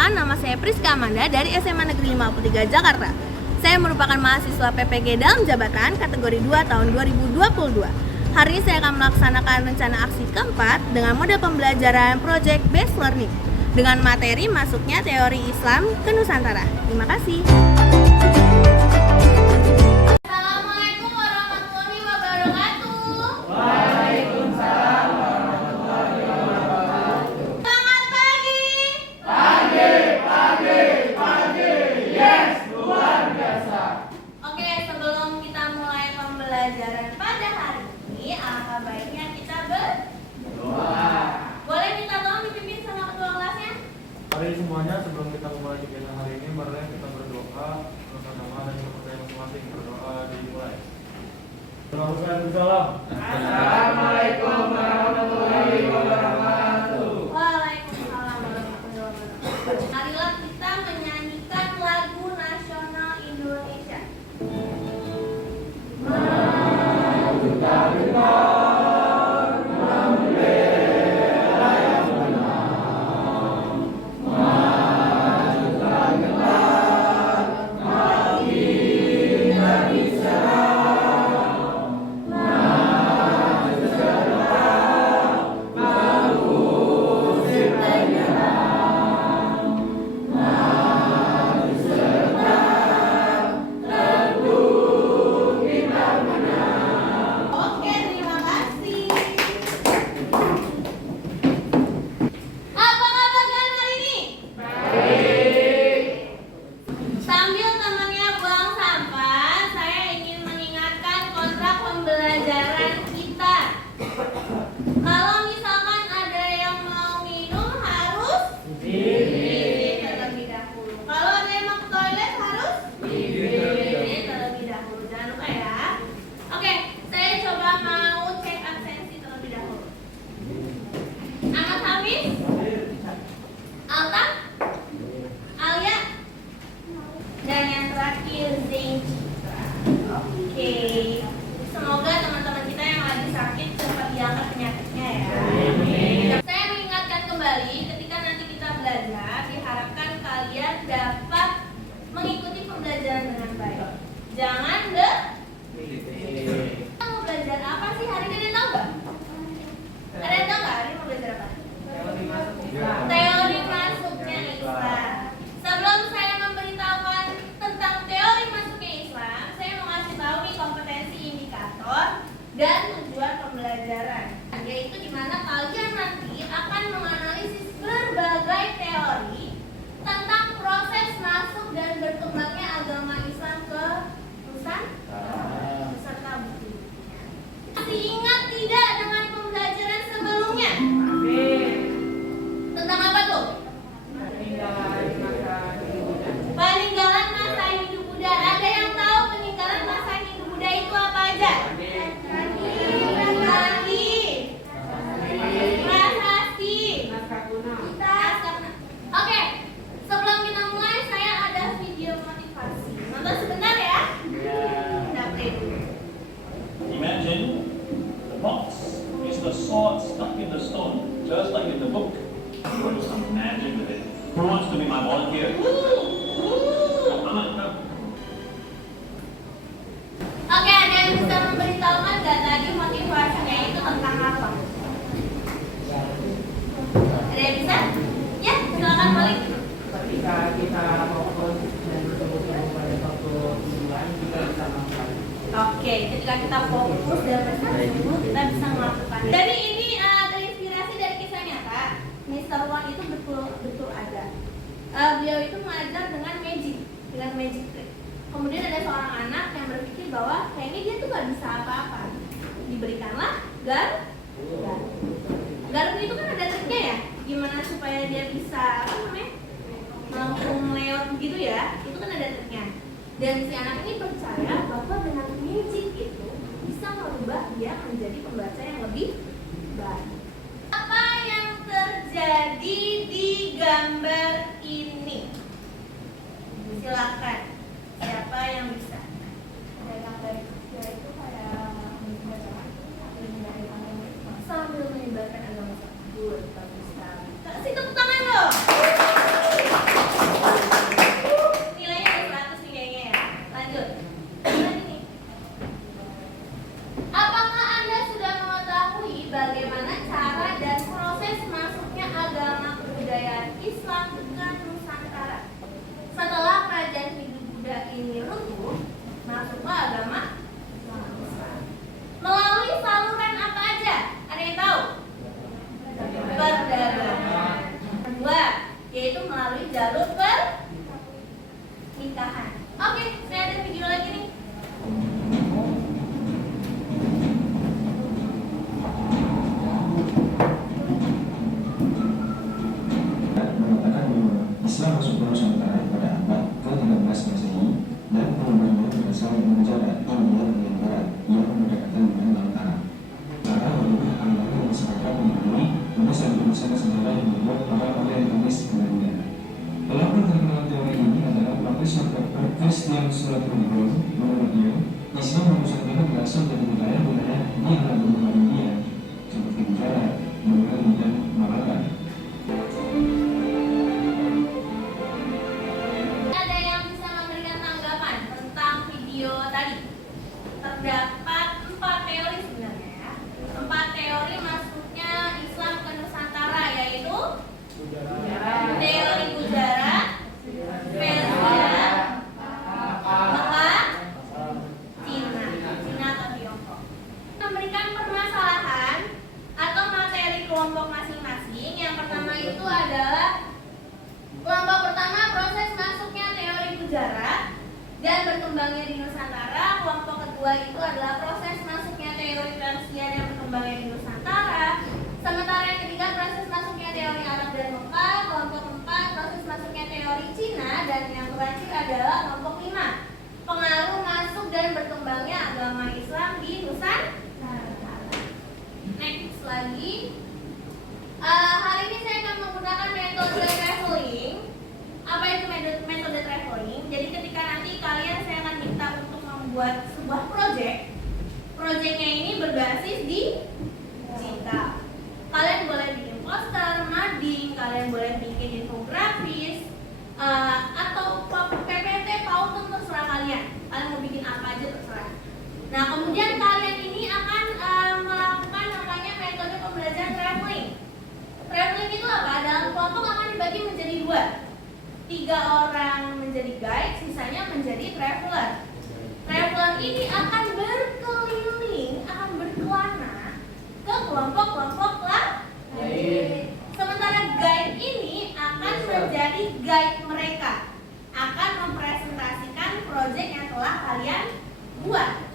Perkenalkan, nama saya Priska Amanda dari SMA Negeri 53 Jakarta. Saya merupakan mahasiswa PPG dalam jabatan kategori 2 tahun 2022. Hari ini saya akan melaksanakan rencana aksi keempat dengan model pembelajaran Project Based Learning dengan materi masuknya teori Islam ke Nusantara. Terima kasih. Assalamualaikum warahmatullahi wabarakatuh. Waalaikumsalam warahmatullahi wabarakatuh. Selamat pagi. Pagi. Yes, luar biasa. Oke, sebelum kita mulai pembelajaran pada hari ini, alangkah baiknya kita berdoa. Boleh minta tolong dipimpin sama ketua kelasnya? Mari semuanya, sebelum kita memulai kegiatan hari ini, mari kita berdoa bersama-sama dan kepercayaan masing-masing. Berdoa dimulai. Waalaikumsalam. Assalamualaikum warahmatullahi wabarakatuh. Waalaikumsalam warahmatullahi wabarakatuh. Marilah kita menyanyikan lagu nasional Indonesia. Maju kami Oke, terima kasih. Apa kabar kalian hari ini? Sambil temannya buang sampah, saya ingin mengingatkan kontrak pembelajaran kita. Kalau misalkan ada yang mau minum harus izin terlebih dahulu. Kalau ada yang mau ke toilet harus izin terlebih dahulu. Jangan lupa ya. Oke, saya coba mau cek absensi terlebih dahulu. Ahmad Hafiz, Alta, Alia, dan yang terakhir Zain Citra. Oke, semoga teman-teman kita yang lagi sakit cepat diangkat penyakitnya ya. Saya mengingatkan kembali, ketika nanti kita belajar, diharapkan kalian dapat mengikuti pembelajaran dengan baik. Jangan kita mau belajar apa sih hari ini, ada yang tahu nggak? Ada yang tahu nggak hari ini mau belajar apa? Teori masuknya Islam. Sebelum saya memberitahukan tentang teori masuknya Islam, saya mau kasih tahu nih kompetensi indikator dan tujuan pembelajaran, yaitu di mana kalian nanti akan menganalisis berbagai teori tentang proses masuk dan berkembangnya agama Islam ke Nusantara beserta bukti. Masih ingat tidak dengan pembelajaran sebelumnya? Tentang apa tuh? Peninggalan masa hidup Buddha. Ada yang tahu peninggalan masa hidup Buddha itu apa aja? Candi, prasasti, naskah kuno. Oke, sebelum kita mulai saya ada video motivasi. Nonton sebentar ya. Kita play dulu. Imagine the box is the sword stuck in the stone, just like in the book. You will do some magic with it. Who wants to be my volunteer? Come on, come. Oke, ada yang bisa memberitahukan nggak tadi motivasinya itu tentang apa? Ada yang bisa? Ya, silakan balik. Ketika kita fokus dan betul-betul pada satu tujuan, kita bisa melakukan. Oke, ketika kita fokus dan bersungguh, kita bisa melakukan. Jadi ini terinspirasi dari kisah nyata. Mr. Wan itu betul ada. Beliau itu mengajar dengan magic trick. Kemudian ada seorang anak yang berpikir bahwa kayaknya dia tuh gak bisa apa-apa. Diberikanlah garam itu kan ada triknya ya. Gimana supaya dia bisa melengkung lewat begitu ya? Itu kan ada triknya. Dan si anak ini percaya bahwa dengan magic itu bisa merubah dia menjadi pembaca yang lebih baik. Apa yang terjadi di gambar ini? Silakan. Siapa yang bisa? Yaitu kayak sambil menyebarkan agama tersebut. Bagus sekali. Kasih tepuk tangan dong. saling menjaga timur dan barat yang berdekatan dengan Lautara. Cara menuju anggota masyarakat mengenai memesan pemesan sejarah yang dibuat para orientalis Belanda. Pelapor terkenal teori ini adalah Profesor Dr. Christian Suratundron. Menurut dia, Islam Nusantara berasal dari wilayah-wilayah di alam benua dunia seperti Gujarat, Bengali, dan Malaka. Ada yang bisa memberikan tanggapan tentang video tadi? Terdapat 4 teori sebenarnya ya. 4 teori masuknya Islam ke Nusantara, yaitu teori Gujarat, Persia, Mekah, Cina atau Tiongkok. Memberikan permasalahan atau materi kelompok masing-masing. Yang pertama itu adalah kelompok pertama, proses masuknya teori Gujarat dan berkembangnya di Nusantara. Kelompok kedua itu adalah proses masuknya teori Persia dan berkembangnya di Nusantara. Sementara yang ketiga, proses masuknya teori Arab dan Mekah. Kelompok keempat, proses masuknya teori Cina. Dan yang terakhir adalah kelompok 5, pengaruh masuk dan berkembangnya agama Islam di Nusantara. Next lagi, hari ini saya akan menggunakan metode traveling. Apa itu metode traveling? Jadi ketika nanti kalian, saya akan minta untuk membuat sebuah project. Projectnya ini berbasis di digital. Kalian boleh bikin poster, mading, kalian boleh bikin infografis, atau PPT, PowerPoint, terserah kalian. Kalian mau bikin apa aja terserah. Nah, kemudian kalian ini akan melakukan namanya metode pembelajaran traveling. Traveling itu apa? Dalam kelompok akan dibagi menjadi 2. 3 orang menjadi guide, sisanya menjadi traveler. Traveler ini akan berkeliling, akan berkelana ke kelompok-kelompok lain. Sementara guide ini akan menjadi guide mereka, akan mempresentasikan proyek yang telah kalian buat.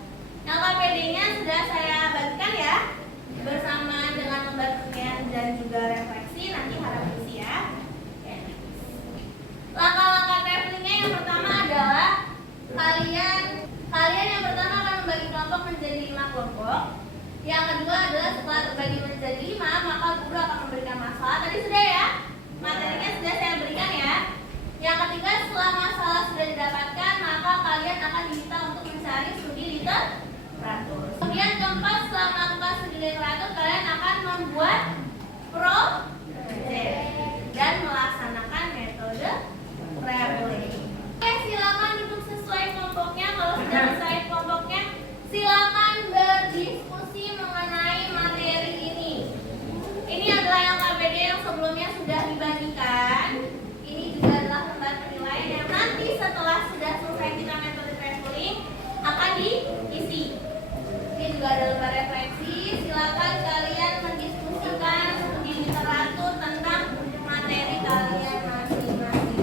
LKPD-nya sudah saya bagikan ya, bersama dengan lembar penilaian dan juga refleksi. Nanti harap isi ya. Langkah-langkah travelingnya yang pertama adalah kalian yang pertama akan membagi kelompok menjadi 5 kelompok. Yang kedua adalah setelah terbagi menjadi 5, maka guru akan memberikan masalah. Tadi sudah ya, materinya sudah saya berikan ya. Yang ketiga, setelah masalah sudah didapatkan, maka kalian akan diminta untuk mencari studi literatur. Kemudian keempat, setelah melakukan studi literatur, kalian akan membuat project dan melaksanakan metode traveling. Oke, silakan duduk sesuai kelompoknya. Kalau sudah sesuai kelompoknya, silakan berdiskusi mengenai materi ini. Ini adalah LKPD yang sebelumnya sudah dibagikan. Ini juga adalah lembar penilaian yang nanti setelah sudah selesai kita metode traveling akan diisi. Ini juga ada lembar refleksi. Silakan kalian mendiskusikan studi literatur tentang materi kalian masing-masing.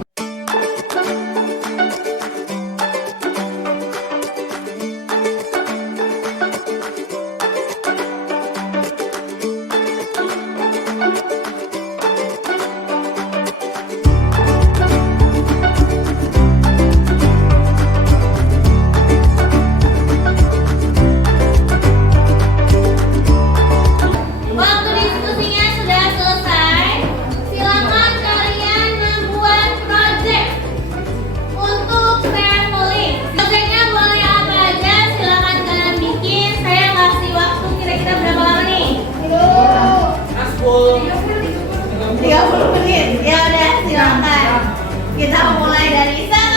Waktu diskusinya sudah selesai. Silakan kalian membuat project untuk traveling. Projectnya boleh apa aja, silakan kalian bikin. Saya kasih waktu kira-kira berapa lama nih? 30 menit. Ya udah, silakan. Kita mulai dari sekarang.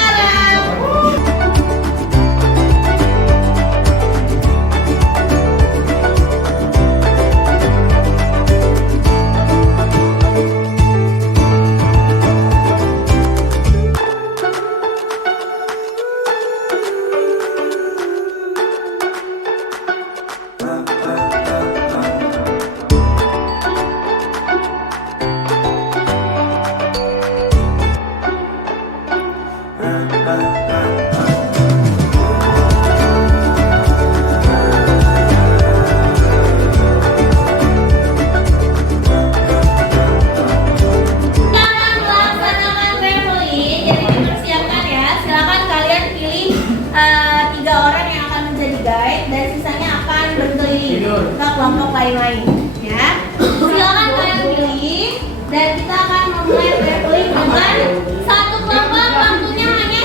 ke kelompok lain-lain ya. Silakan kalian pilih dan kita akan memulai traveling dengan satu kelompok, waktunya hanya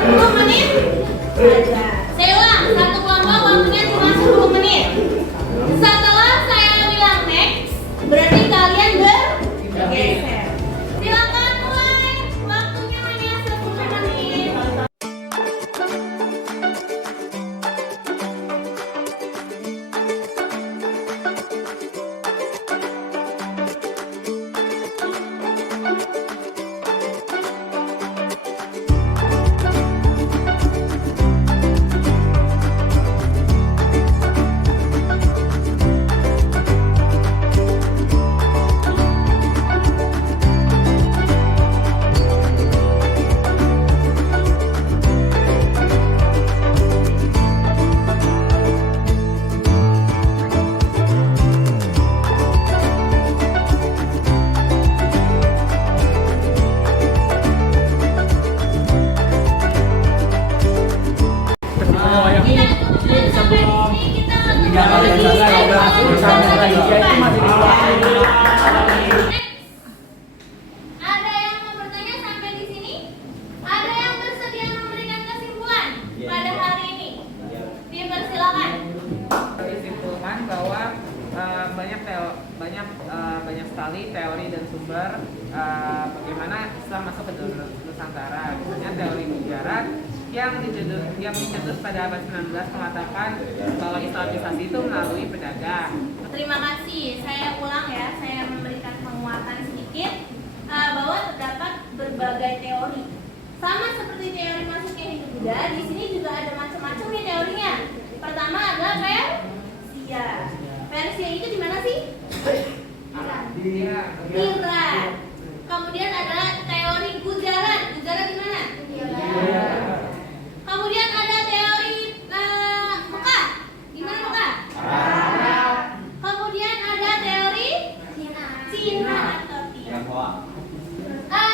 10 menit saja. Saya ulang, satu kelompok waktunya cuma 10 menit. Setelah saya bilang next, berarti kalian bergeser. Silakan mulai, waktunya hanya 10 menit. Ada yang mau bertanya sampai di sini? Ada yang bersedia memberikan kesimpulan pada hari ini? Dipersilakan. Disimpulkan bahwa banyak sekali teori dan sumber bagaimana Islam masuk ke Nusantara. Misalnya teori sejarah yang dicetus pada abad 19 mengatakan bahwa Islamisasi itu melalui pedagang. Terima kasih. Saya ulang ya, saya memberikan penguatan sedikit bahwa terdapat berbagai teori. Sama seperti teori masuknya Hindu-Buddha, di sini juga ada macam-macam nih teorinya. Pertama adalah Persia. Persia itu di mana sih? Iran. Kemudian adalah teori Gujarat. Gujarat di mana? Kemudian ada teori Mekah. Di mana Mekah? Kemudian ada teori Cina atau Tiongkok.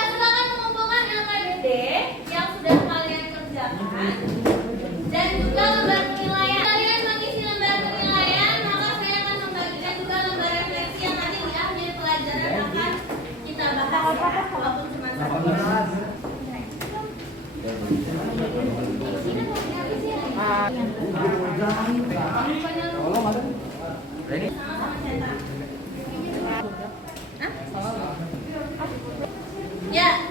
Silakan mengumpulkan LKBD yang sudah kalian kerjakan dan juga lembar penilaian. Kalian mengisi lembar penilaian, maka saya akan membagikan juga lembar refleksi yang nanti di akhir pelajaran akan kita bahas walaupun cuma satu. Sama-sama cetak. Ya,